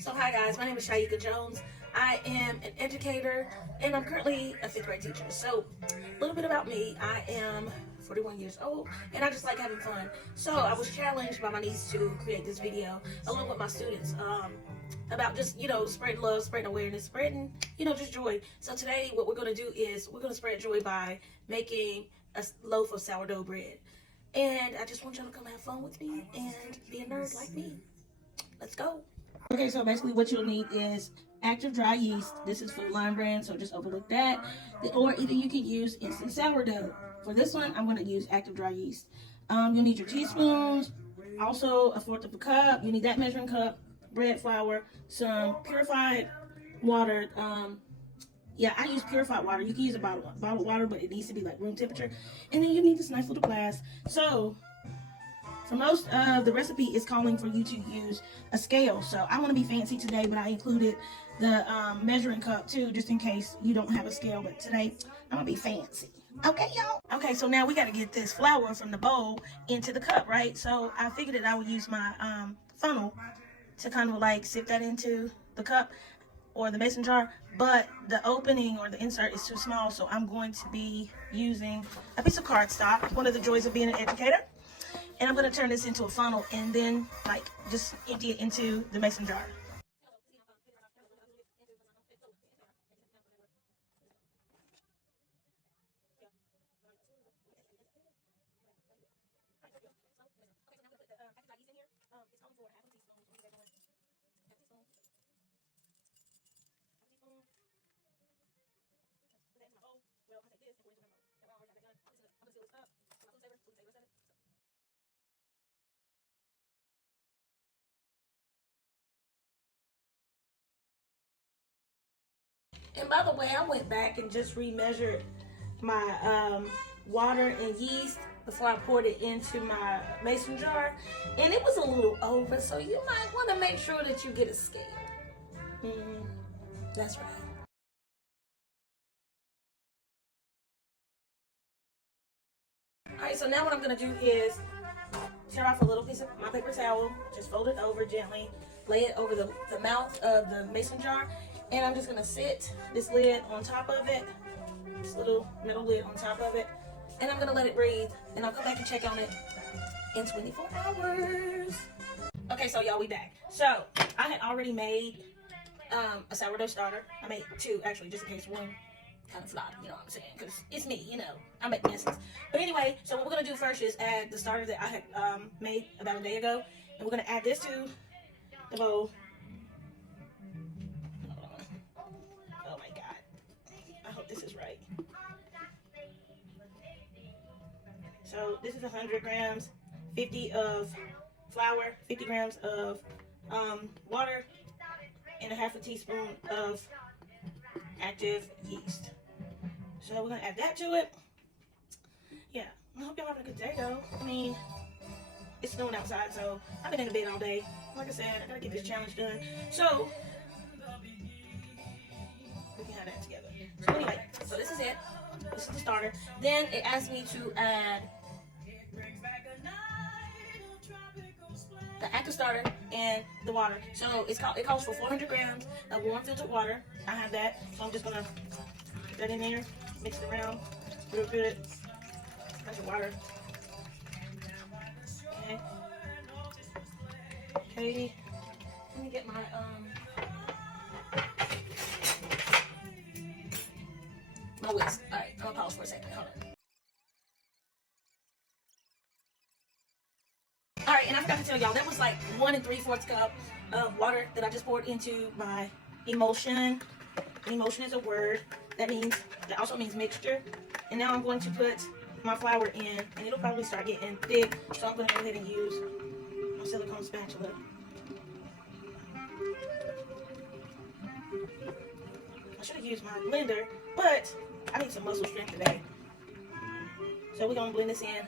So hi guys, my name is Sha'Yeka Jones. I am an educator and I'm currently a 5th grade teacher. So a little bit about me, I am 41 years old and I just like having fun. So I was challenged by my niece to create this video along with my students about just, spreading love, spreading awareness, spreading, just joy. So today what we're going to do is we're going to spread joy by making a loaf of sourdough bread. And I just want y'all to come have fun with me and be a nerd like me. Let's go. Okay, so basically what you'll need is active dry yeast. This is Food Line brand, so just overlook that. Or either you can use instant sourdough. For this one, I'm going to use active dry yeast. You'll need your teaspoons, also a fourth of a cup. You need that measuring cup, bread flour, some purified water. Yeah, I use purified water. You can use a bottled water, but it needs to be like room temperature. And then you need this nice little glass. So for most of the recipe is calling for you to use a scale. So I want to be fancy today, but I included the measuring cup too, just in case you don't have a scale. But today I'm gonna be fancy. Okay, y'all. Okay, so now we got to get this flour from the bowl into the cup, right? So I figured that I would use my funnel to kind of like sift that into the cup or the mason jar, but the opening or the insert is too small, so I'm going to be using a piece of cardstock, one of the joys of being an educator. And I'm going to turn this into a funnel and then like just empty it into the mason jar. And by the way, I went back and just remeasured my water and yeast before I poured it into my mason jar, and it was a little over, so you might want to make sure that you get a scale. That's right. Alright, so now what I'm going to do is tear off a little piece of my paper towel, just fold it over gently, lay it over the mouth of the mason jar, and I'm just going to sit this lid on top of it, this little metal lid on top of it, and I'm going to let it breathe, and I'll come back and check on it in 24 hours. Okay, so y'all, we back. So I had already made a sourdough starter. I made two, actually, just in case one kind of flopped, you know what I'm saying? Because it's me, I make messes. But anyway, so what we're going to do first is add the starter that I had made about a day ago. And we're going to add this to the bowl. Oh my God. I hope this is right. So this is 100 grams, 50 of flour, 50 grams of water, and a half a teaspoon of active yeast. So we're going to add that to it. Yeah, I hope y'all having a good day though. I mean, it's snowing outside, so I've been in the bed all day. Like I said, I gotta get this challenge done. So we can have that together. So anyway, so this is it. This is the starter. Then it asks me to add the active starter and the water. So it calls for 400 grams of warm filtered water. I have that, so I'm just gonna put that in there, mix it around real good. Bunch of water. Okay. Let me get my my whisk. All right, I'm gonna pause for a second. Hold on. All right, and I forgot to tell y'all that was like 1 3/4 cup of water that I just poured into my emulsion. Emulsion is a word that also means mixture. And now I'm going to put my flour in, and it'll probably start getting thick. So I'm going to go ahead and use my silicone spatula. I should have used my blender, but I need some muscle strength today. So we're going to blend this in.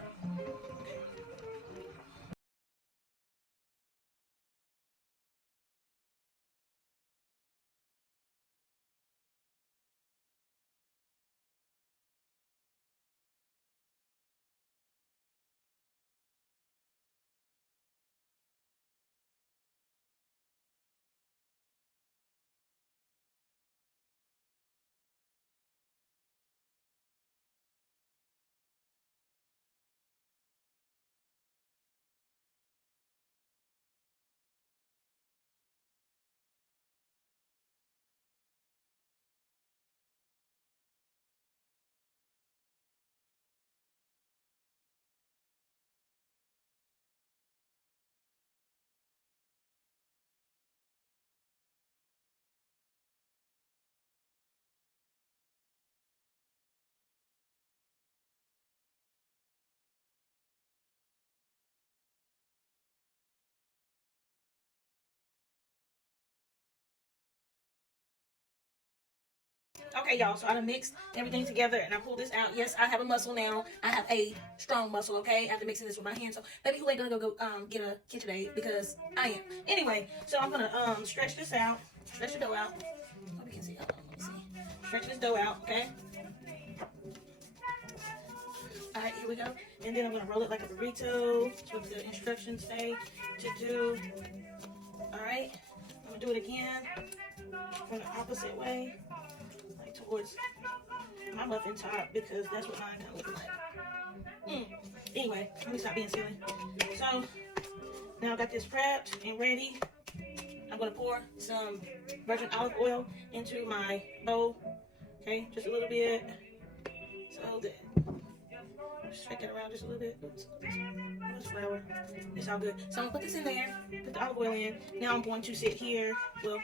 Okay, y'all, so I done mixed everything together and I pulled this out. Yes, I have a muscle now. I have a strong muscle, okay, after mixing this with my hands. So maybe who ain't gonna go get a KitchenAid, because I am. Anyway, so I'm gonna stretch this out, stretch the dough out. Hope you can see. Let me see. Stretch this dough out, okay? All right, here we go. And then I'm gonna roll it like a burrito. That's what the instructions say to do. All right, I'm gonna do it again from the opposite way, like towards my muffin top, because that's what mine kind of looks like. Anyway, let me stop being silly. So now I got this prepped and ready. I'm gonna pour some virgin olive oil into my bowl. Okay, just a little bit. So that, shake that around just a little bit. Oops. There's flour. It's all good. So I'm gonna put this in there, put the olive oil in. Now I'm going to sit here. Well,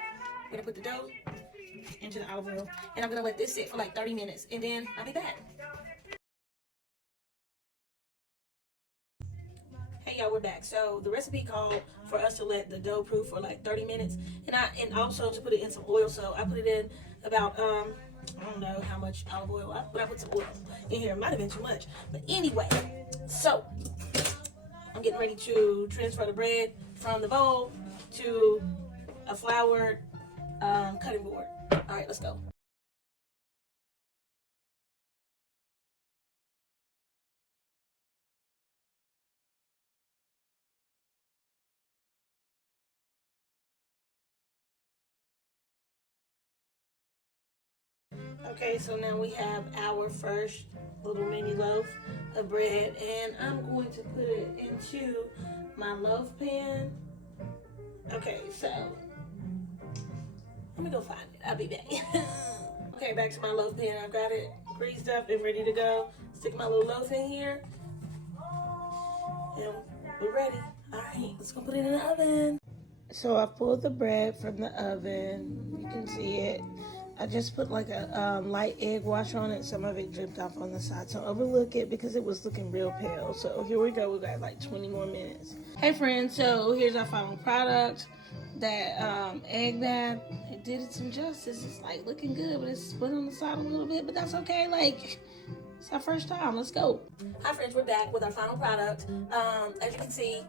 I'm gonna put the dough into the olive oil, and I'm gonna let this sit for like 30 minutes, and then I'll be back. Hey y'all, we're back. So the recipe called for us to let the dough proof for like 30 minutes, and also to put it in some oil. So I put it in about I don't know how much olive oil, but I put some oil in here. It might have been too much, but anyway. So I'm getting ready to transfer the bread from the bowl to a floured cutting board. All right, let's go. Okay, so now we have our first little mini loaf of bread, and I'm going to put it into my loaf pan. Okay, so let me go find it. I'll be back. Okay, back to my loaf pan. I've got it greased up and ready to go. Stick my little loaf in here, and we're ready. All right, let's go put it in the oven. So I pulled the bread from the oven. You can see it. I just put like a light egg wash on it. Some of it dripped off on the side, so overlook it because it was looking real pale. So here we go. We got like 20 more minutes. Hey friends, so here's our final product. That egg bath, it did it some justice. It's like looking good, but it's split on the side a little bit, but that's okay. Like, it's our first time. Let's go. Hi friends, we're back with our final product. As you can see,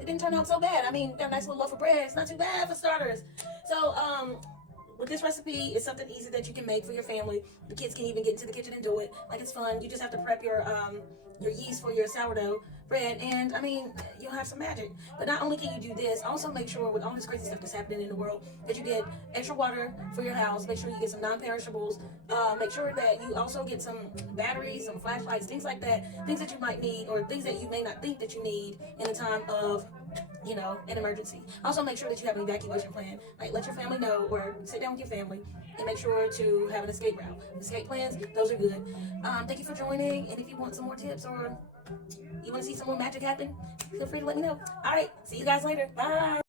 it didn't turn out so bad. I mean, got a nice little loaf of bread. It's not too bad for starters. So with this recipe, it's something easy that you can make for your family. The kids can even get into the kitchen and do it. Like, it's fun. You just have to prep your yeast for your sourdough bread, and I mean, you'll have some magic. But not only can you do this, also make sure with all this crazy stuff that's happening in the world that you get extra water for your house. Make sure you get some non-perishables. Make sure that you also get some batteries, some flashlights, things like that, things that you might need, or things that you may not think that you need in a time of, you know, an emergency. Also make sure that you have an evacuation plan. Like, let your family know, or sit down with your family and make sure to have an escape route. Escape plans, those are good. Thank you for joining, and if you want some more tips or you want to see some more magic happen, feel free to let me know. All right, see you guys later. Bye.